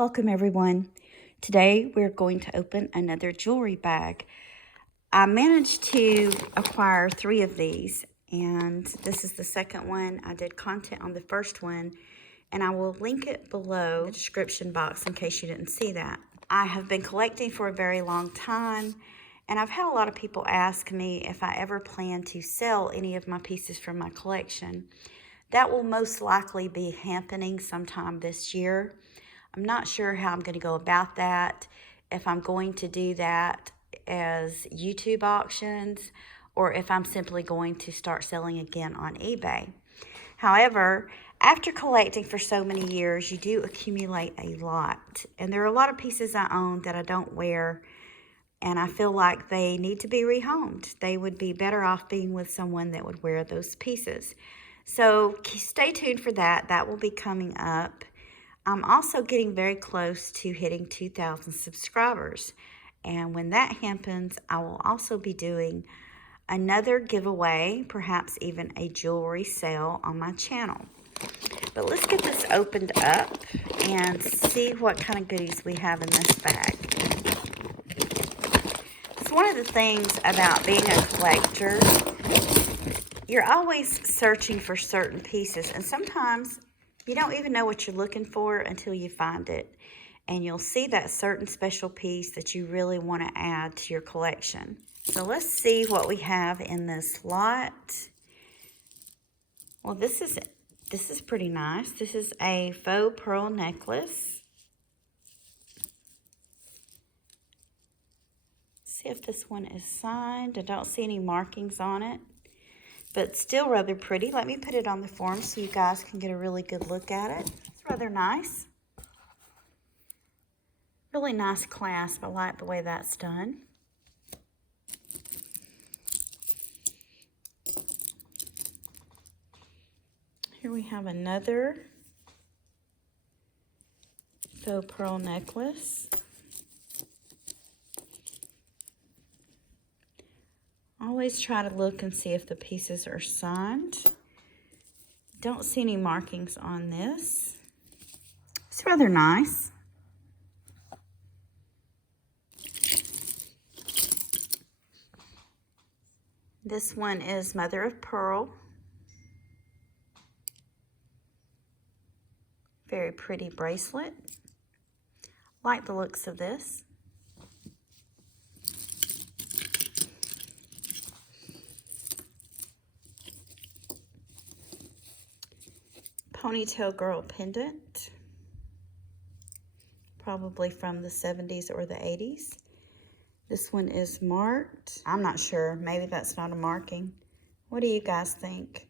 Welcome everyone. Today we're going to open another jewelry bag. I managed to acquire 3 of these, and this is the second one. I did content on the first one, and I will link it below in the description box in case you didn't see that. I have been collecting for a very long time, and I've had a lot of people ask me if I ever plan to sell any of my pieces from my collection. That will most likely be happening sometime this year. I'm not sure how I'm going to go about that, if I'm going to do that as YouTube auctions or if I'm simply going to start selling again on eBay. However, after collecting for so many years, you do accumulate a lot. And there are a lot of pieces I own that I don't wear, and I feel like they need to be rehomed. They would be better off being with someone that would wear those pieces. So stay tuned for that. That will be coming up. I'm also getting very close to hitting 2,000 subscribers. And when that happens, I will also be doing another giveaway, perhaps even a jewelry sale on my channel. But let's get this opened up and see what kind of goodies we have in this bag. So one of the things about being a collector, you're always searching for certain pieces, and sometimes you don't even know what you're looking for until you find it. And you'll see that certain special piece that you really want to add to your collection. So let's see what we have in this lot. Well, this is pretty nice. This is a faux pearl necklace. See if this one is signed. I don't see any markings on it, but still rather pretty. Let me put it on the form so you guys can get a really good look at it. It's rather nice. Really nice clasp. I like the way that's done. Here we have another faux pearl necklace. Always try to look and see if the pieces are signed. Don't see any markings on this. It's rather nice. This one is mother of pearl. Very pretty bracelet. Like the looks of this. Ponytail girl pendant. Probably from the 70s or the 80s. This one is marked. I'm not sure. Maybe that's not a marking. What do you guys think?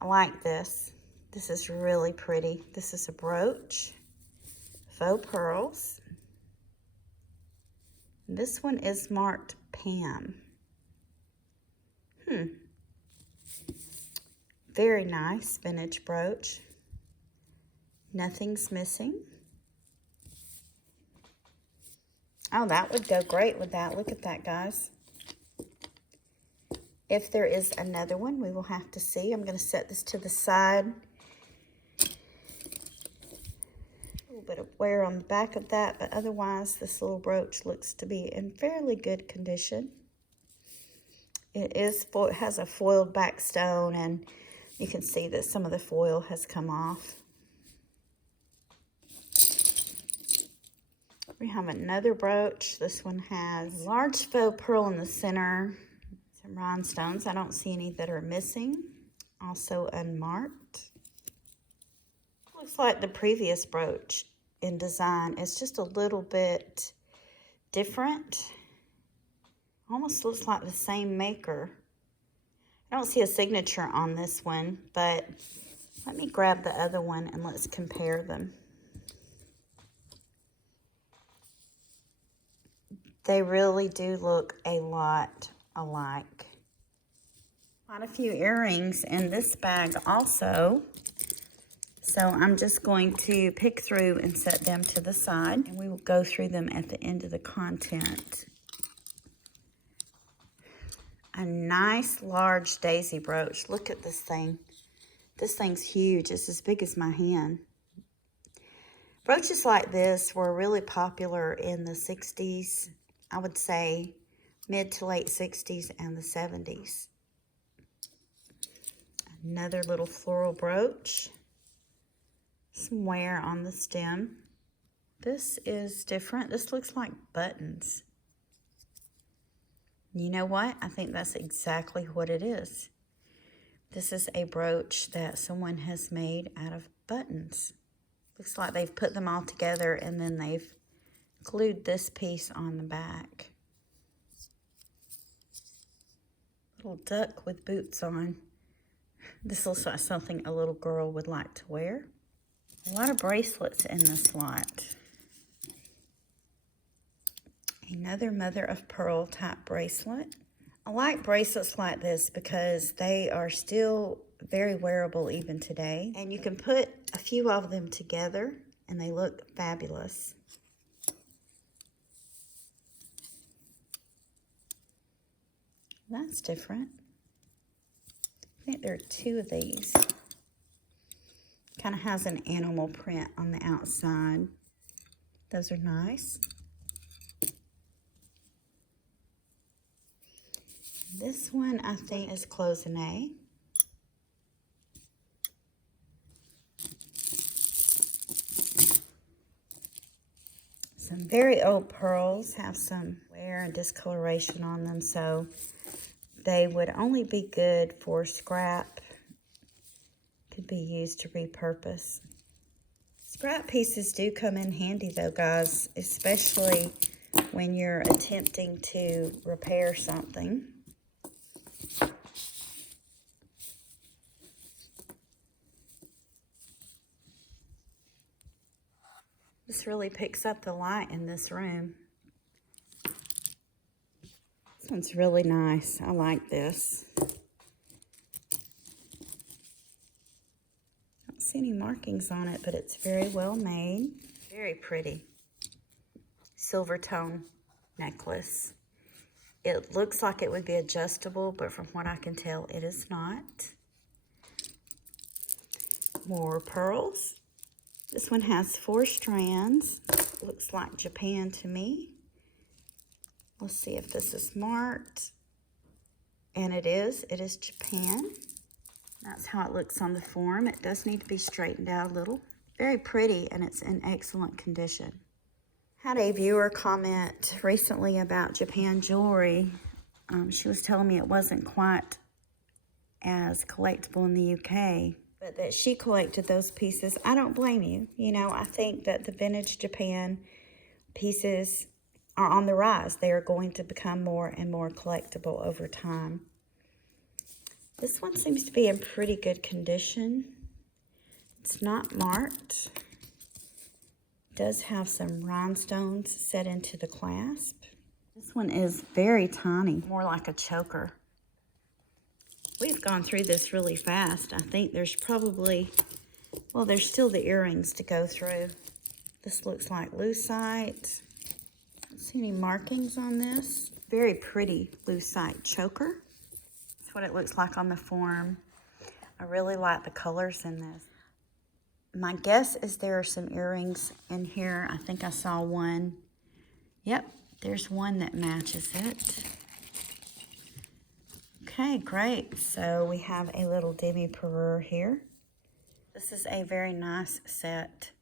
I like this. This is really pretty. This is a brooch. Faux pearls. This one is marked Pam. Very nice vintage brooch. Nothing's missing. Oh, that would go great with that. Look at that, guys. If there is another one, we will have to see. I'm going to set this to the side. A little bit of wear on the back of that, but otherwise this little brooch looks to be in fairly good condition. It has a foiled back stone, and you can see that some of the foil has come off. We have another brooch. This one has a large faux pearl in the center. Some rhinestones. I don't see any that are missing. Also unmarked. Looks like the previous brooch in design. It's just a little bit different. Almost looks like the same maker. I don't see a signature on this one, but let me grab the other one and let's compare them. They really do look a lot alike. Quite a few earrings in this bag also. So I'm just going to pick through and set them to the side, and we will go through them at the end of the content. A nice large daisy brooch. Look at this thing. This thing's huge. It's as big as my hand. Brooches like this were really popular in the 60s. I would say mid to late 60s and the 70s. Another little floral brooch. Some wear on the stem. This is different. This looks like buttons. You know what? I think that's exactly what it is. This is a brooch that someone has made out of buttons. Looks like they've put them all together and then they've glued this piece on the back. Little duck with boots on. This looks like something a little girl would like to wear. A lot of bracelets in this lot. Another mother of pearl type bracelet. I like bracelets like this because they are still very wearable even today. And you can put a few of them together and they look fabulous. That's different. I think there are two of these. Kind of has an animal print on the outside. Those are nice. This one I think is cloisonne. Some very old pearls have some wear and discoloration on them, so they would only be good for scrap. Could be used to repurpose. Scrap pieces do come in handy though, guys, especially when you're attempting to repair something. This really picks up the light in this room. This one's really nice. I like this. Don't see any markings on it, but it's very well made. Very pretty. Silver tone necklace. It looks like it would be adjustable, but from what I can tell, it is not. More pearls. This one has 4 strands. Looks like Japan to me. Let's see if this is marked. And it is. It is Japan. That's how it looks on the form. It does need to be straightened out a little. Very pretty, and it's in excellent condition. Had a viewer comment recently about Japan jewelry. She was telling me it wasn't quite as collectible in the UK, but that she collected those pieces. I don't blame you. You know, I think that the vintage Japan pieces are on the rise. They are going to become more and more collectible over time. This one seems to be in pretty good condition. It's not marked. It does have some rhinestones set into the clasp. This one is very tiny, more like a choker. We've gone through this really fast. I think there's probably, well, there's still the earrings to go through. This looks like lucite. Don't see any markings on this. Very pretty lucite choker. That's what it looks like on the form. I really like the colors in this. My guess is there are some earrings in here. I think I saw one. Yep, there's one that matches it. Okay, great. So we have a little demi-parure here. This is a very nice set.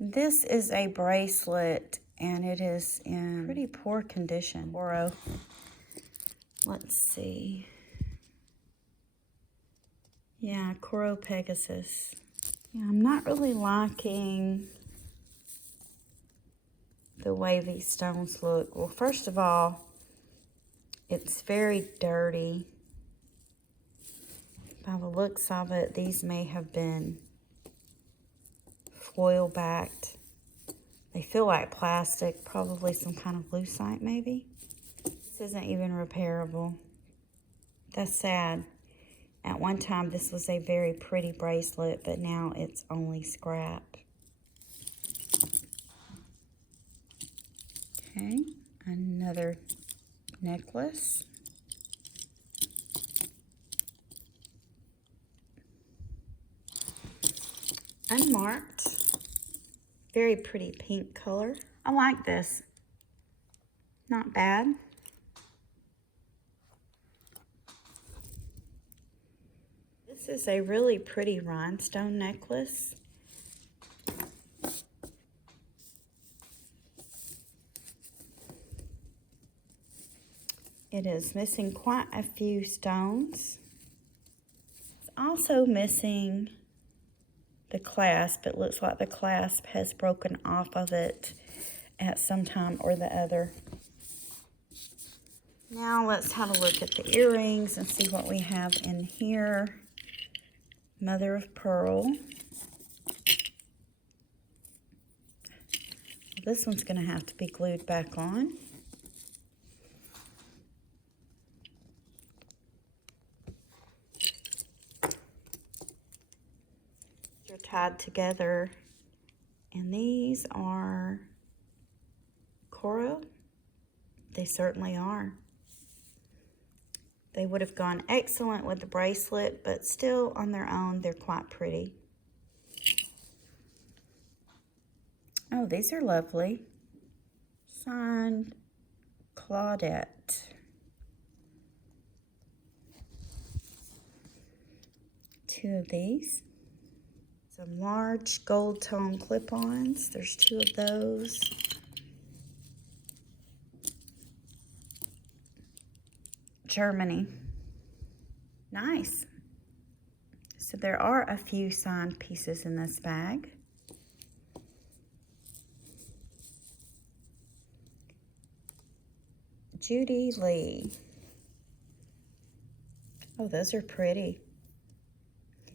This is a bracelet, and it is in pretty poor condition. Oro. Let's see. Yeah, Coro Pegasus. Yeah, I'm not really liking the way these stones look. Well, first of all, it's very dirty. By the looks of it, these may have been foil backed. They feel like plastic, probably some kind of lucite maybe. This isn't even repairable. That's sad. At one time, this was a very pretty bracelet, but now it's only scrap. Okay, another necklace. unmarked. Very pretty pink color. I like this. Not bad. This is a really pretty rhinestone necklace. It is missing quite a few stones. It's also missing the clasp. It looks like the clasp has broken off of it at some time or the other. Now let's have a look at the earrings and see what we have in here. Mother of pearl. This one's going to have to be glued back on. They're tied together, and these are coral. They certainly are. They would have gone excellent with the bracelet, but still on their own, they're quite pretty. Oh, these are lovely. Signed Claudette. Two of these. Some large gold tone clip-ons. There's two of those. Germany. Nice. So there are a few signed pieces in this bag. Judy Lee. Oh, those are pretty.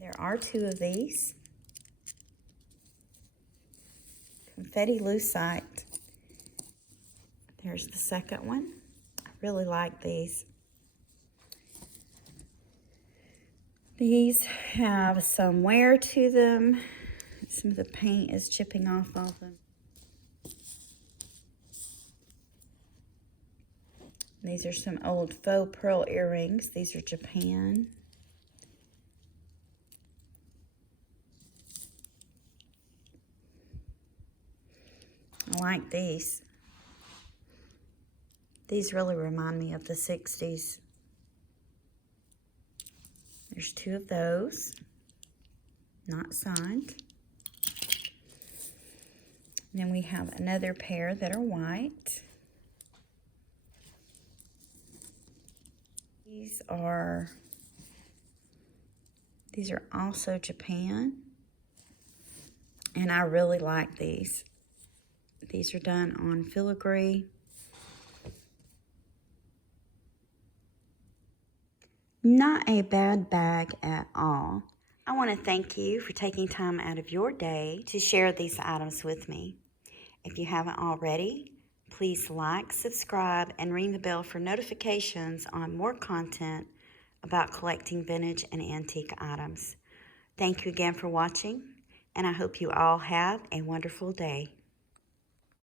There are two of these. Confetti lucite. There's the second one. I really like these. These have some wear to them. Some of the paint is chipping off of them. These are some old faux pearl earrings. These are Japan. I like these. These really remind me of the 60s. There's two of those, not signed. And then we have another pair that are white. These are also Japan, and I really like these. These are done on filigree. Not a bad bag at all. I want to thank you for taking time out of your day to share these items with me. If you haven't already, please like, subscribe, and ring the bell for notifications on more content about collecting vintage and antique items. Thank you again for watching, and I hope you all have a wonderful day.